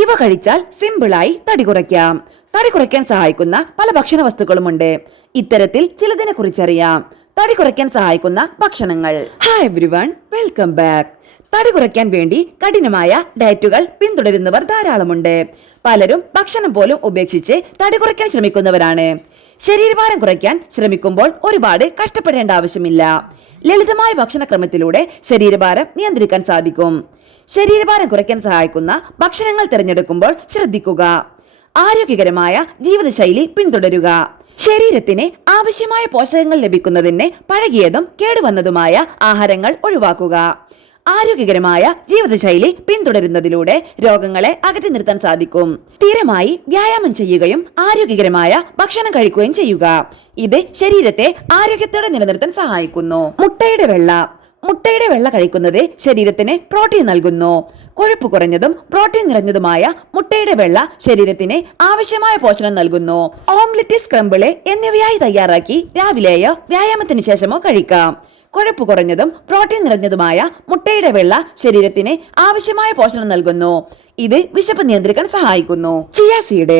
ഇവ കഴിച്ചാൽ സിമ്പിളായി തടി കുറയ്ക്കാം. തടി കുറയ്ക്കാൻ സഹായിക്കുന്ന പല ഭക്ഷണ വസ്തുക്കളുമുണ്ട്. ഇത്തരത്തിൽ ചിലതിനെ കുറിച്ചറിയാം. തടി കുറയ്ക്കാൻ സഹായിക്കുന്ന ഭക്ഷണങ്ങൾ. Hi everyone, welcome back. തടി കുറയ്ക്കാൻ വേണ്ടി കഠിനമായ ഡയറ്റുകൾ പിന്തുടരുന്നവർ ധാരാളമുണ്ട്. പലരും ഭക്ഷണം പോലും ഉപേക്ഷിച്ച് തടി കുറയ്ക്കാൻ ശ്രമിക്കുന്നവരാണ്. ശരീരഭാരം കുറയ്ക്കാൻ ശ്രമിക്കുമ്പോൾ ഒരുപാട് കഷ്ടപ്പെടേണ്ട ആവശ്യമില്ല. ലളിതമായ ഭക്ഷണക്രമത്തിലൂടെ ശരീരഭാരം നിയന്ത്രിക്കാൻ സാധിക്കും. ശരീരഭാരം കുറയ്ക്കാൻ സഹായിക്കുന്ന ഭക്ഷണങ്ങൾ തിരഞ്ഞെടുക്കുമ്പോൾ ശ്രദ്ധിക്കുക. ആരോഗ്യകരമായ ജീവിതശൈലി പിന്തുടരുക. ശരീരത്തിന് ആവശ്യമായ പോഷകങ്ങൾ ലഭിക്കുന്നതിന് പഴകിയതും കേടുവന്നതുമായ ആഹാരങ്ങൾ ഒഴിവാക്കുക. ആരോഗ്യകരമായ ജീവിതശൈലി പിന്തുടരുന്നതിലൂടെ രോഗങ്ങളെ അകറ്റി നിർത്താൻ സാധിക്കും. സ്ഥിരമായി വ്യായാമം ചെയ്യുകയും ആരോഗ്യകരമായ ഭക്ഷണം കഴിക്കുകയും ചെയ്യുക. ഇത് ശരീരത്തെ ആരോഗ്യത്തോടെ നിലനിർത്താൻ സഹായിക്കുന്നു. മുട്ടയുടെ വെള്ള കഴിക്കുന്നത് ശരീരത്തിന് പ്രോട്ടീൻ നൽകുന്നു. കൊഴുപ്പ് കുറഞ്ഞതും പ്രോട്ടീൻ നിറഞ്ഞതുമായ മുട്ടയുടെ വെള്ള ശരീരത്തിന് ആവശ്യമായ പോഷണം നൽകുന്നു. ഓംലെറ്റ്, സ്ക്രംബിള് എന്നിവയായി തയ്യാറാക്കി രാവിലെയോ വ്യായാമത്തിന് ശേഷമോ കഴിക്കാം. കൊഴുപ്പ് കുറഞ്ഞതും പ്രോട്ടീൻ നിറഞ്ഞതുമായ മുട്ടയുടെ വെള്ള ശരീരത്തിന് ആവശ്യമായ പോഷണം നൽകുന്നു. ഇത് വിശപ്പ് നിയന്ത്രിക്കാൻ സഹായിക്കുന്നു. ചിയ സീഡ്,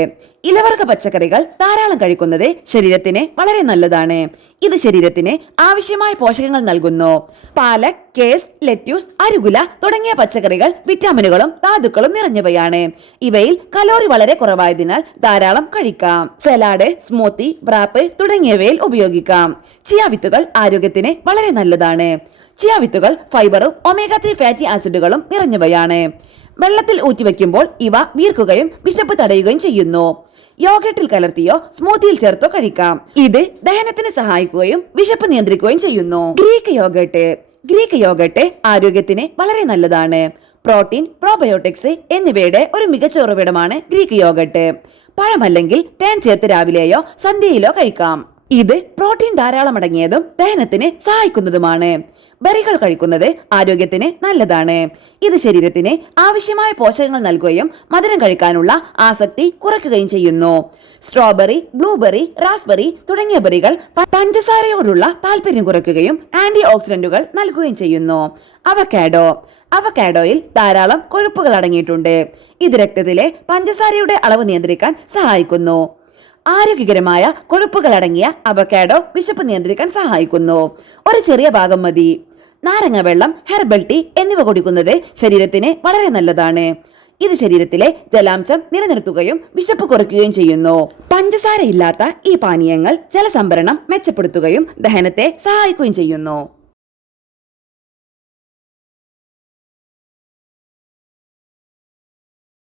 ഇലവർഗ പച്ചക്കറികൾ ധാരാളം കഴിക്കുന്നത് ശരീരത്തിന് വളരെ നല്ലതാണ്. ഇത് ശരീരത്തിന് ആവശ്യമായ പോഷകങ്ങൾ നൽകുന്നു. പാലക്, കേസ്, ലെറ്റ്യൂസ്, അരുകുല തുടങ്ങിയ പച്ചക്കറികൾ വിറ്റാമിനുകളും ധാതുക്കളും നിറഞ്ഞവയാണ്. ഇവയിൽ കലോറി വളരെ കുറവായതിനാൽ ധാരാളം കഴിക്കാം. സലാഡ്, സ്മൂത്തി, ബ്രാപ്പ് തുടങ്ങിയവയിൽ ഉപയോഗിക്കാം. ചിയ വിത്തുകൾ ആരോഗ്യത്തിന് വളരെ നല്ലതാണ്. ചിയ വിത്തുകൾ ഫൈബറും ഒമേഗ 3 ഫാറ്റി ആസിഡുകളും നിറഞ്ഞവയാണ്. വെള്ളത്തിൽ ഊറ്റിവെക്കുമ്പോൾ ഇവ വീർക്കുകയും വിശപ്പ് തടയുകയും ചെയ്യുന്നു. യോഗട്ടിൽ കലർത്തിയോ സ്മൂത്തിയിൽ ചേർത്തോ കഴിക്കാം. ഇത് ദഹനത്തിന് സഹായിക്കുകയും വിശപ്പ് നിയന്ത്രിക്കുകയും ചെയ്യുന്നു. ഗ്രീക്ക് യോഗട്ട് ആരോഗ്യത്തിന് വളരെ നല്ലതാണ്. പ്രോട്ടീൻ, പ്രോബയോട്ടിക്സ് എന്നിവയുടെ ഒരു മികച്ച ഉറവിടമാണ് ഗ്രീക്ക് യോഗട്ട്. പഴമല്ലെങ്കിൽ തേൻ ചേർത്ത് രാവിലെയോ സന്ധ്യയിലോ കഴിക്കാം. ഇത് പ്രോട്ടീൻ ധാരാളം അടങ്ങിയതും ദഹനത്തിന് സഹായിക്കുന്നതുമാണ്. ബെറികൾ കഴിക്കുന്നത് ആരോഗ്യത്തിന് നല്ലതാണ്. ഇത് ശരീരത്തിന് ആവശ്യമായ പോഷകങ്ങൾ നൽകുകയും മധുരം കഴിക്കാനുള്ള ആസക്തി കുറയ്ക്കുകയും ചെയ്യുന്നു. സ്ട്രോബെറി, ബ്ലൂബെറി, റാസ്ബെറി തുടങ്ങിയ ബെറികൾ പഞ്ചസാരയോടുള്ള താല്പര്യം കുറയ്ക്കുകയും ആന്റി ഓക്സിഡന്റുകൾ നൽകുകയും ചെയ്യുന്നു. അവക്കാഡോയിൽ ധാരാളം കൊഴുപ്പുകൾ അടങ്ങിയിട്ടുണ്ട്. ഇത് രക്തത്തിലെ പഞ്ചസാരയുടെ അളവ് നിയന്ത്രിക്കാൻ സഹായിക്കുന്നു. ആരോഗ്യകരമായ കൊഴുപ്പുകൾ അടങ്ങിയ അവക്കാഡോ വിശപ്പ് നിയന്ത്രിക്കാൻ സഹായിക്കുന്നു. ഒരു ചെറിയ ഭാഗം മതി. നാരങ്ങ വെള്ളം, ഹെർബൽ ടീ എന്നിവ കുടിക്കുന്നത് ശരീരത്തിന് വളരെ നല്ലതാണ്. ഇത് ശരീരത്തിലെ ജലാംശം നിലനിർത്തുകയും വിശപ്പ് കുറയ്ക്കുകയും ചെയ്യുന്നു. പഞ്ചസാരയില്ലാത്ത ഈ പാനീയങ്ങൾ ജലസംഭരണം മെച്ചപ്പെടുത്തുകയും ദഹനത്തെ സഹായിക്കുകയും ചെയ്യുന്നു.